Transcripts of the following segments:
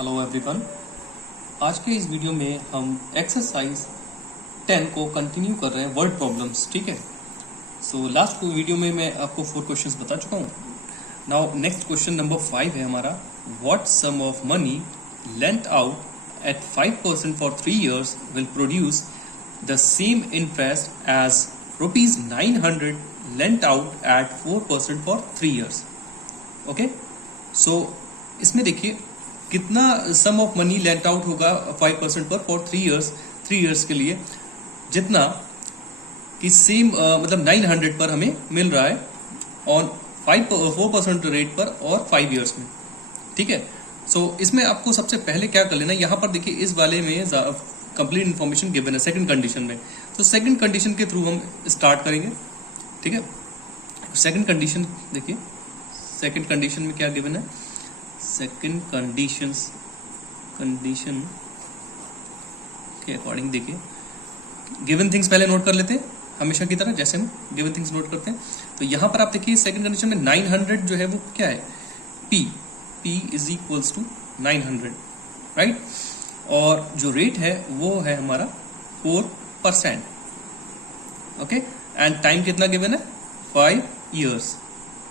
Hello everyone. आज के इस वीडियो में हम एक्सरसाइज 10 को कंटिन्यू कर रहे हैं वर्ड प्रॉब्लम्स। ठीक है, सो लास्ट वीडियो में मैं आपको 4 क्वेश्चंस बता चुका हूँ। नाउ नेक्स्ट क्वेश्चन नंबर 5 है हमारा, what sum of money lent out at 5% for 3 years will produce the same interest as ₹900 lent out at 4% for 3 years। Okay, so इसमें देखिए कितना sum of money lent out होगा 5% पर for 3 years के लिए, जितना कि सेम मतलब 900 पर हमें मिल रहा है ऑन 4% रेट पर और 5 years में। ठीक है, सो इसमें आपको सबसे पहले क्या कर लेना, यहाँ पर देखिए इस वाले में कंप्लीट इन्फॉर्मेशन गिवन है सेकंड कंडीशन में। तो सेकंड कंडीशन के थ्रू हम स्टार्ट करेंगे। ठीक है, सेकंड कंडीशन देखिए, सेकंड कंडीशन में क्या गिवन है, सेकंड कंडीशन के अकॉर्डिंग देखिए गिवन थिंग्स पहले नोट कर लेते हैं हमेशा की तरह, जैसे हम गिवन थिंग्स नोट करते हैं। तो यहां पर आप देखिए सेकंड कंडीशन में 900 जो है वो क्या है, P is equals to 900, right. और जो रेट है वो है हमारा 4%। ओके, एंड टाइम कितना गिवन है, 5 years,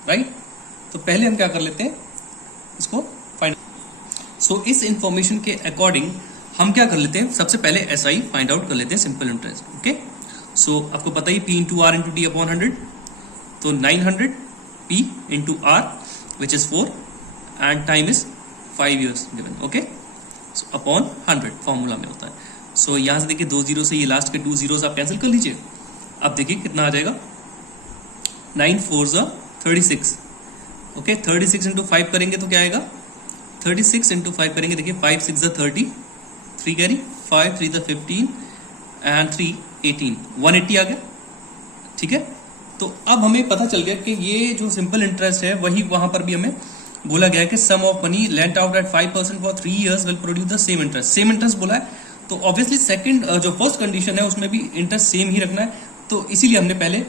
राइट। तो पहले हम क्या कर लेते हैं इसको फाइंड। सो इस इंफॉर्मेशन के अकॉर्डिंग हम क्या कर लेते हैं, सबसे पहले SI फाइंड आउट कर लेते हैं, सिंपल इंटरेस्ट। ओके, सो आपको पता ही P into R into D upon 100, तो 900 P into R which is 4 and time is 5 years गिवन। ओके, अपॉन 100 फॉर्मूला में होता है। सो यहां से देखिए 2 जीरो से ये लास्ट के 2 zeros आप कैंसिल कर लीजिए। अब देखिए कितना आ जाएगा, 9 4 36। ओके, 36 इंटू 5 करेंगे तो क्या आएगा, 36 इंटू 5 करेंगे, देखिए 5 6 30, 3 कैरी, 5 3 15 एंड 3 18, 180 आ गया। ठीक है, तो अब हमें पता चल गया कि ये जो सिंपल इंटरेस्ट है वही वहां पर भी हमें बोला गया है कि sum of money lent out at 5% for 3 years will produce the same interest. Same interest बोला है तो ऑब्वियसली सेकंड जो फर्स्ट कंडीशन है उसमें भी इंटरेस्ट सेम ही रखना है, तो इसीलिए हमने पहले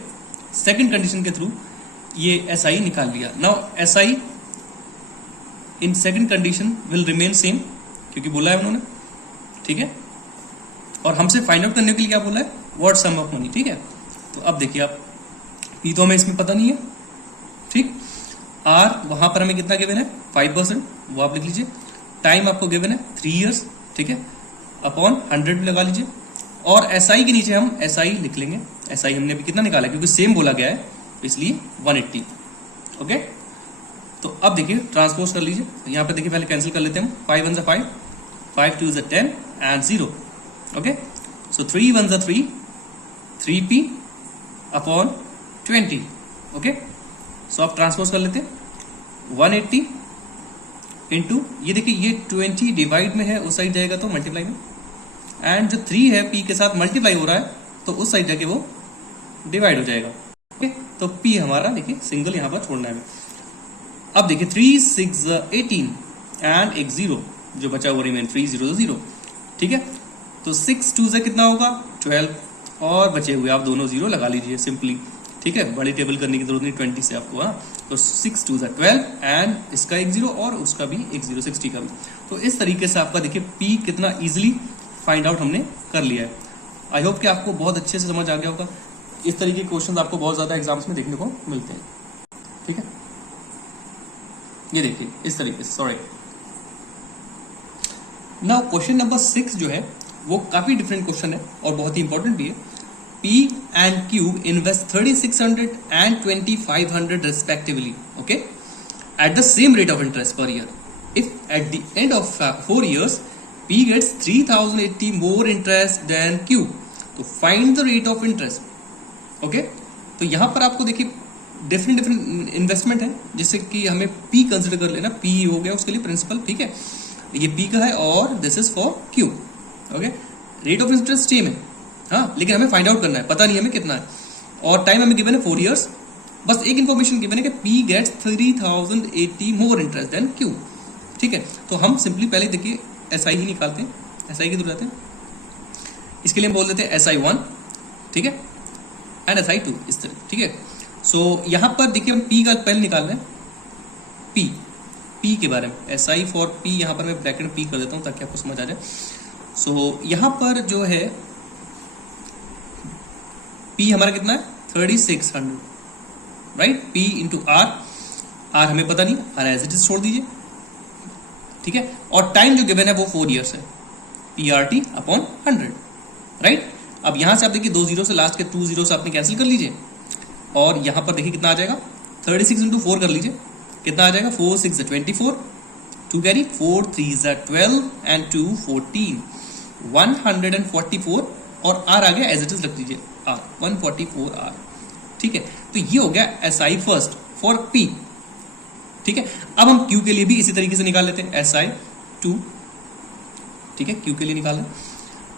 सेकंड कंडीशन के थ्रू ये SI निकाल लिया। Now SI in second condition will remain same, क्योंकि बोला है उन्होंने। ठीक है, और हमसे फाइंड आउट करने के लिए क्या बोला है, व्हाट सम ऑफ मनी। ठीक है, तो अब देखिए आप P तो हमें इसमें पता नहीं है, ठीक। R वहां पर हमें कितना गिवन है, 5%, वो आप लिख लीजिए। टाइम आपको गिवन है 3 years, ठीक है, अपॉन 100 भी लगा लीजिए। और SI के नीचे हम SI लिख लेंगे। SI हमने भी कितना निकाला है, क्योंकि सेम बोला गया है इसलिए 180। ओके, तो अब देखिए ट्रांसपोज कर लीजिए। यहाँ पे देखिए पहले कैंसिल कर लेते हैं हम, 5 1 5, 5 2 10 and 0। Okay, so 3 1 3, 3P upon 20। Okay, so आप ट्रांसपोज कर लेते हैं, 180 इंटू ये देखिए ये 20 डिवाइड में है, उस साइड जाएगा तो मल्टीप्लाई में, एंड जो 3 है P के साथ मल्टीप्लाई हो रहा है तो उस साइड जाके वो डिवाइड हो जाएगा। ओके, तो P हमारा देखिए सिंगल यहाँ पर छोड़ना है। अब देखिए 3 6 18 एंड एक 0 जो बचा हुआ रिमेन 3 0 0। ठीक है, तो 6 2 से कितना होगा 12, और बचे हुए आप दोनों 0 लगा लीजिए सिंपली। ठीक है, बड़ी टेबल करने की जरूरत नहीं 20 से आपको। हाँ, तो 6 2 12 एंड इसका एक 0 और उसका भी एक 0, 60 का भी। तो इस तरीके से आपका देखिए P कितना इजिली फाइंड आउट हमने कर लिया है। आई होप कि आपको बहुत अच्छे से समझ आ गया होगा। इस तरीके के क्वेश्चन आपको बहुत ज्यादा एग्जाम्स में देखने को मिलते हैं। ठीक है, ये देखिए इस तरीके से। सॉरी, नाउ क्वेश्चन नंबर 6 जो है वो काफी डिफरेंट क्वेश्चन है और बहुत ही इंपॉर्टेंट भी है। P and Q invest 3600 and 2500 respectively, okay, at the same rate of interest per year. If at the end of 4 years P gets 3080 more interest than Q, तो find the rate of interest. Okay, तो यहां पर आपको देखिए different investment है, जिससे कि हमें P कंसिडर कर लेना। P हो गया उसके लिए प्रिंसिपल। ठीक है, ये P का है और this is for Q। Okay, rate of interest same है, हाँ, लेकिन हमें फाइंड आउट करना है, पता नहीं हमें कितना है, और टाइम हमें गिवन है 4 years। बस एक इन्फॉर्मेशन गिवन है कि P gets 3080 more interest than Q। ठीक है, तो हम सिंपली पहले देखिए SI ही निकालते हैं, SI के थ्रू जाते हैं। इसके लिए हम बोल देते हैं SI1, ठीक है, एंड SI2 इस तरह। ठीक है, सो यहां पर देखिए हम P का पहले निकाल रहे हैं, P पी के बारे में, SI फॉर पी, यहाँ पर मैं ब्रैकेट में पी कर देता हूँ ताकि आपको समझ आ जाए। सो यहाँ पर जो है पी हमारा कितना है 3600, राइट। पी इंटू आर हमें पता नहीं, आर एज इट इज छोड़ दीजिए, ठीक है। और टाइम जो गिवन है वो 4 ईयर्स है, PRT अपॉन 100, राइट। अब यहां से आप देखिए 2 जीरो से लास्ट के 2 जीरो से आपने कैंसिल कर लीजिए, और यहां पर देखिए कितना आ जाएगा 36 इंटू 4 कर लीजिए, कितना आ जाएगा 4 6 24, 2 कैरी 4 3 12 एंड 2 14, 144, और आर आ गया एज इट इज रख दीजिए आर 144 आर, ठीक है। तो ये हो गया SI फर्स्ट फॉर P, ठीक है। अब हम Q के लिए भी इसी तरीके से निकाल लेते हैं, SI 2, ठीक है। Q के लिए निकालें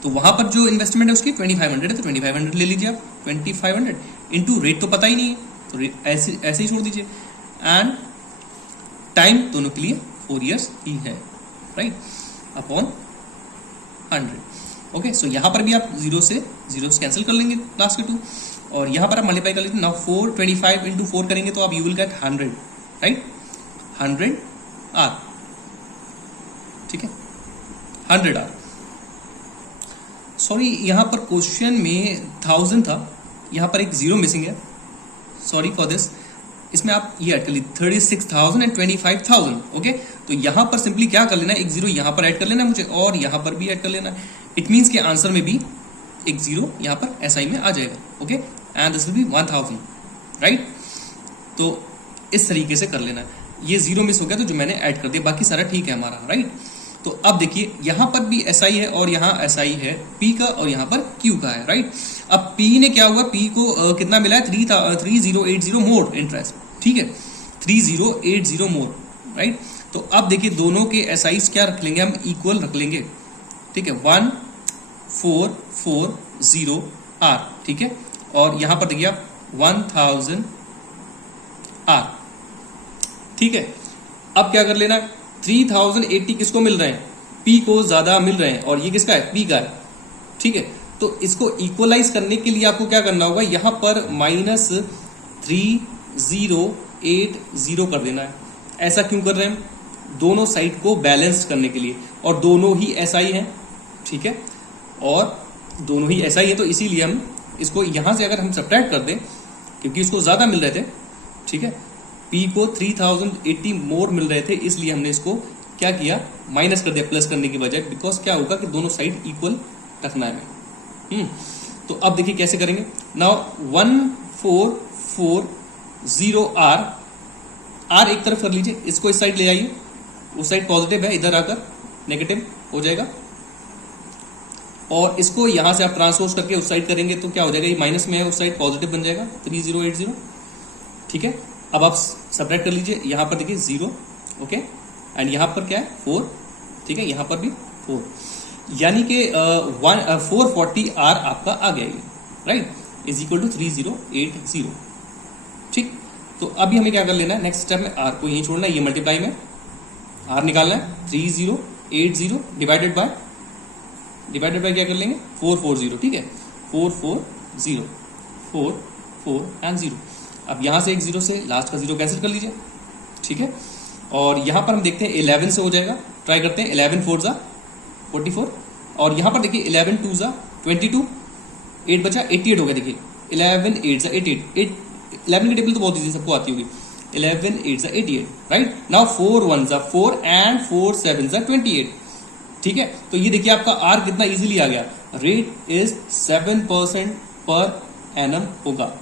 तो वहां पर जो इन्वेस्टमेंट है उसकी 2500 है, तो 2500 ले लीजिए आप, 2500 इंटू रेट तो पता ही नहीं है तो ऐसे ही छोड़ दीजिए, एंड टाइम दोनों के लिए 4 ईयर्स ही है, राइट, अपॉन 100। ओके, सो यहां पर भी आप जीरो से कैंसिल कर लेंगे लास्ट के 2, और यहां पर आप मल्टीप्लाई कर लेंगे। नाउ 425 इंटू 4 करेंगे तो आप you will get 100, right, 100 R, ठीक है, 100 आर। सॉरी, यहां पर क्वेश्चन में 1000 था, यहां पर एक जीरो मिसिंग है, सॉरी फॉर दिस। इसमें आप ये ऐड कर लीजिए 36,000 एंड 25,000, ओके। तो यहां पर सिंपली क्या कर लेना है, एक जीरो यहां पर ऐड कर लेना है मुझे, और यहां पर भी ऐड कर लेना है। इट मीन्स के आंसर में भी एक जीरो यहां पर SI में आ जाएगा, okay, and this will be 1000, right. तो इस तरीके से कर लेना है। ये जीरो मिस हो गया तो जो मैंने ऐड कर दिया, बाकी सारा ठीक है हमारा, राइट। तो अब देखिए यहां पर भी SI है और यहां SI है P का, और यहां पर Q का है, राइट। अब P ने क्या हुआ, P को कितना मिला है 3080 मोर इंटरेस्ट, ठीक है, 3080 मोर, राइट। तो अब देखिए दोनों के SIs क्या रख लेंगे हम, इक्वल रख लेंगे, ठीक है, 1440 R, ठीक है। और यहां पर देखिए आप 1000 R, ठीक है। अब क्या कर लेना, 3080 किसको मिल रहे हैं, P को ज्यादा मिल रहे हैं, और ये किसका है, P का है, ठीक है। तो इसको इक्वलाइज करने के लिए आपको क्या करना होगा, यहां पर -3080 कर देना है। ऐसा क्यों कर रहे हैं, दोनों साइड को बैलेंस करने के लिए, और दोनों ही SI हैं, ठीक है, और दोनों ही SI है, तो इसीलिए हम इसको यहां से अगर हम सब्ट्रैक्ट कर दें, क्योंकि इसको ज्यादा मिल रहे थे, ठीक है, P को 3080 मोर मिल रहे थे, इसलिए हमने इसको क्या किया, माइनस कर दिया प्लस करने की बजाय, बिकॉज क्या होगा कि दोनों साइड इक्वल रखना है हमें। तो अब देखिए कैसे करेंगे। नाउ 1440 R एक तरफ कर लीजिए, इसको इस साइड ले आइए, उस साइड पॉजिटिव है, इधर आकर नेगेटिव हो जाएगा, और इसको यहां से आप ट्रांसपोज करके उस साइड करेंगे तो क्या हो जाएगा, ये माइनस में है, उस साइड पॉजिटिव बन जाएगा 3080, ठीक है। अब आप सब्ट्रैक्ट कर लीजिए, यहां पर देखिए 0, ओके, एंड यहां पर क्या है 4, ठीक है, यहां पर भी 4, यानी कि 440 R आपका आ गया, ये राइट, इज इक्वल टू 3080, ठीक। तो अभी हमें क्या कर लेना है, नेक्स्ट स्टेप में R को यहीं छोड़ना है, ये मल्टीप्लाई में R निकालना है, 3080 डिवाइडेड बाय क्या कर लेंगे 440, ठीक है, 440 4 4 एंड 0। अब यहां से एक जीरो से लास्ट का जीरो कैंसिल कर लीजिए, ठीक है। और यहां पर हम देखते हैं 11 से हो जाएगा, ट्राई करते हैं, 11 4 जा 44, और यहां पर देखिए 11 2 जा 22, 8 बचा 88 हो गया, देखिए 11 8 जा 88, 11 की टेबल तो बहुत इजी सबको आती होगी, 11 8 जा 88, राइट। नाउ 4 1 जा 4 एंड 4 7 जा 28, ठीक है। तो ये देखिए आपका R कितना इजीली आ गया, रेट इज 7% पर एनम होगा,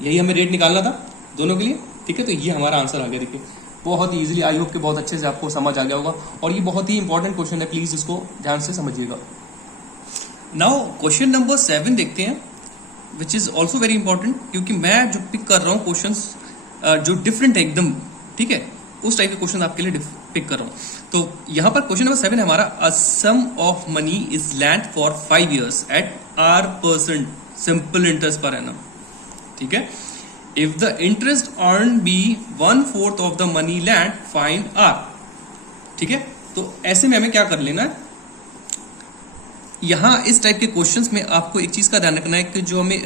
यही हमें रेट निकालना था दोनों के लिए, ठीक है। तो ये हमारा आंसर आ गया, देखिए बहुत ही इजीली, आई होप कि बहुत अच्छे से आपको समझ आ गया होगा, और ये बहुत ही इंपॉर्टेंट क्वेश्चन है, प्लीज इसको ध्यान से समझिएगा। नाउ क्वेश्चन नंबर 7 देखते हैं, which is also very important, क्योंकि मैं जो पिक कर रहा हूँ क्वेश्चन जो डिफरेंट है एकदम, ठीक है, उस टाइप के क्वेश्चन आपके लिए पिक कर रहा हूँ। तो यहाँ पर क्वेश्चन नंबर 7 है हमारा, a sum of money is lent for 5 years at R% simple interest per annum, ठीक है। If the interest earn be 1/4 of the money lent, find R, ठीक है। तो ऐसे में हमें क्या कर लेना है, यहां इस टाइप के क्वेश्चंस में आपको एक चीज का ध्यान रखना है कि जो हमें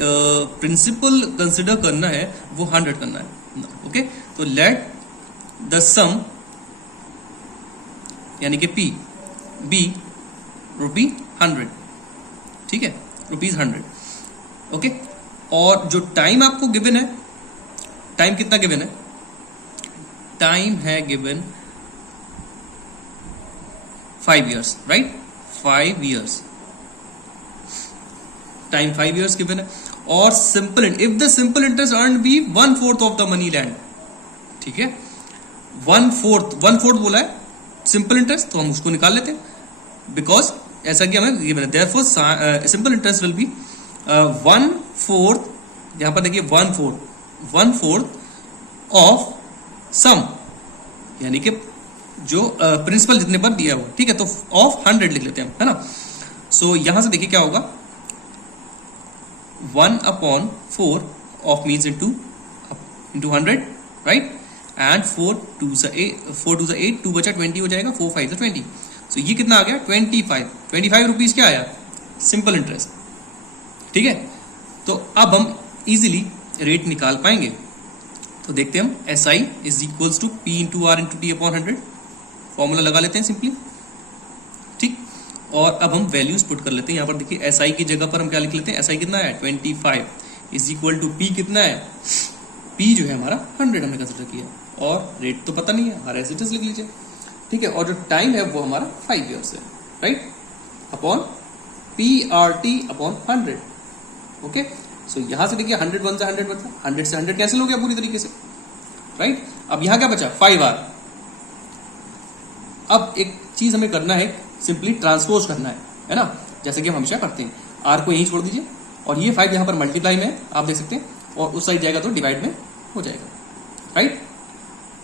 प्रिंसिपल कंसिडर करना है वो 100 करना है, ओके। तो लेट द सम यानी कि P, B ₹100, ठीक है, ₹100, ओके। और जो टाइम आपको गिवन है, टाइम कितना गिवन है? टाइम है given 5 years, right, 5 years, time 5 years given है। और simple, if the simple interest earn be 1/4 of the money lend, ठीक है, 1/4 बोला है सिंपल इंटरेस्ट, तो हम उसको निकाल लेते हैं, बिकॉज ऐसा कि हमें गिवन है, therefore simple interest will be 1/4, यहां पर देखिए 1/4 ऑफ सम, यानी कि जो प्रिंसिपल जितने पर दिया हो, ठीक है, तो ऑफ 100 लिख लेते हैं हम, है ना। सो यहां से देखिए क्या होगा, 1/4 of means into 100, right, and 4 2 to 8, 2 बचा 20 हो जाएगा, 4 5 20। सो ये कितना आ गया? 25 रुपीज क्या आया? सिंपल इंटरेस्ट, ठीक है। तो अब हम इजीली रेट निकाल पाएंगे, तो देखते हैं हम, SI is equals to P into R into T upon 100, formula लगा लेते हैं सिंपली, ठीक। और अब हम वैल्यूज पुट कर लेते हैं। यहाँ पर देखिए SI की जगह पर हम क्या लिख लेते हैं, SI कितना है 25 इज इक्वल टू P कितना है, P जो है हमारा 100 हमने कंसिडर किया, और रेट तो पता नहीं है, हमारा एज इट इज लिख लीजिए, ठीक है। और जो टाइम है वो हमारा 5 years है, right, upon PRT upon 100, okay. So यहां से देखिए 100 1 से 100 बचा, 100 से 100 कैंसिल हो गया पूरी तरीके से, राइट। अब यहां क्या बचा? 5R। अब एक चीज हमें करना है, सिंपली ट्रांसपोज करना है ना, जैसे कि हम हमेशा करते हैं। R को यहीं छोड़ दीजिए, और ये 5 यहां पर मल्टीप्लाई में है, आप देख सकते हैं, और उस साइड जाएगा तो डिवाइड में हो जाएगा, राइट।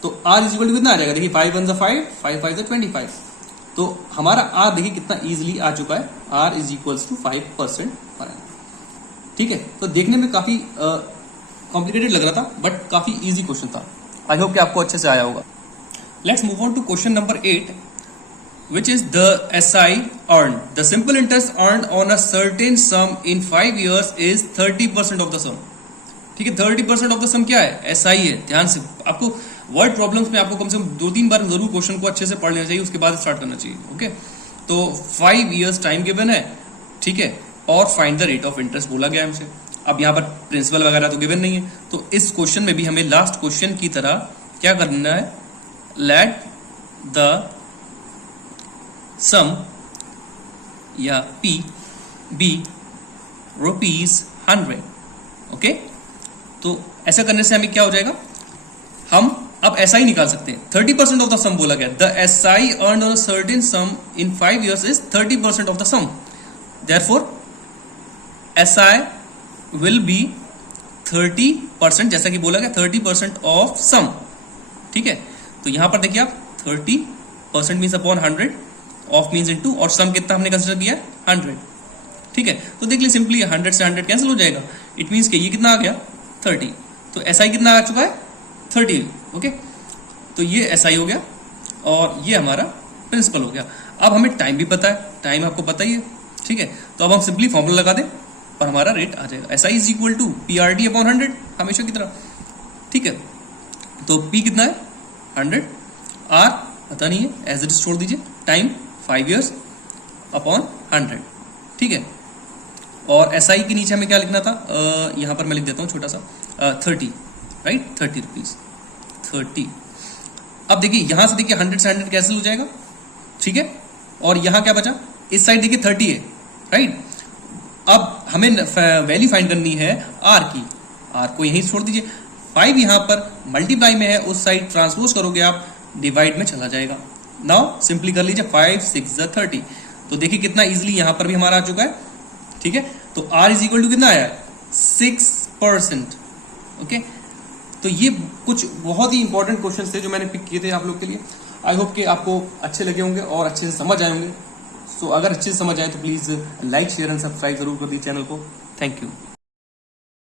तो R इज इक्वल टू कितना आ जाएगा? देखिए 5 1 5, 5 5 25। तो हमारा R देखिए कितना इजीली आ चुका है, R इज इक्वल्स टू 5% पर annum, ठीक है। तो देखने में काफी कॉम्प्लिकेटेड लग रहा था, बट काफी इजी क्वेश्चन था। आई होप कि आपको अच्छे से आया होगा। Let's move on to question number 8, which is the SI earned. The simple interest earned on a certain sum in 5 years is 30% of the sum. ठीक है, 30% ऑफ द सम क्या है? SI है। ध्यान से, आपको वर्ड प्रॉब्लम्स में आपको कम से कम 2-3 बार जरूर क्वेश्चन को अच्छे से पढ़ लेना चाहिए, उसके बाद स्टार्ट करना चाहिए, ओके। तो 5 years टाइम गिवन है, ठीक है, और find the rate of interest बोला गया हमसे। अब यहाँ पर प्रिंसिपल वगैरह तो गिवन नहीं है, तो इस क्वेश्चन में भी हमें लास्ट क्वेश्चन की तरह क्या करना है, लेट द सम या P बी ₹100, ओके। तो ऐसा करने से हमें क्या हो जाएगा, हम अब SI निकाल सकते हैं। 30% ऑफ द सम बोला गया, the SI earn on a certain sum in 5 years is 30% of the sum, therefore SI will be 30%, जैसा कि बोला गया 30% ऑफ सम, ठीक है। तो यहां पर देखिए आप 30% means upon 100, of means into, और सम कितना हमने कंसिडर किया 100, ठीक है। तो देख लीजिए सिंपली 100 से 100 कैंसिल हो जाएगा, इट मीन्स कि ये कितना आ गया 30, तो SI कितना आ चुका है 30, ओके। तो ये SI हो गया, और ये हमारा प्रिंसिपल हो गया। अब हमें टाइम भी पता है, टाइम आपको पता ही है, ठीक है। तो अब हम सिंपली फॉर्मूला लगा दें और हमारा रेट आ जाएगा, SI is equal to PRT upon 100, हमेशा की तरह, ठीक है। तो P कितना है 100, R पता नहीं है, एज इट इज छोड़ दीजिए, टाइम 5 years अपॉन 100, ठीक है। और SI के नीचे हमें क्या लिखना था, यहां पर मैं लिख देता हूं छोटा सा 30, राइट, 30 रुपीज 30। अब देखिए यहां से देखिए 100 से 100 कैंसिल हो जाएगा, ठीक है। और यहां क्या बचा, इस साइड देखिए 30 है, राइट। अब हमें वैल्यू फाइंड करनी है R की, R को यहीं छोड़ दीजिए, 5 यहां पर मल्टीप्लाई में है, उस साइड ट्रांसपोज करोगे आप, डिवाइड में चला जाएगा। नाउ सिंपली कर लीजिए, 5 6 30। तो देखिए कितना इजीली यहां पर भी हमारा आ चुका है, ठीक है। तो R इज इक्वल टू कितना आया 6%, ओके। तो ये कुछ बहुत ही इंपॉर्टेंट क्वेश्चन थे जो मैंने पिक किए थे आप लोग के लिए। आई होप कि आपको अच्छे लगे होंगे और अच्छे से समझ आए होंगे। सो अगर अच्छे से समझ आए तो please like share and subscribe जरूर कर दीजिए चैनल को। Thank you.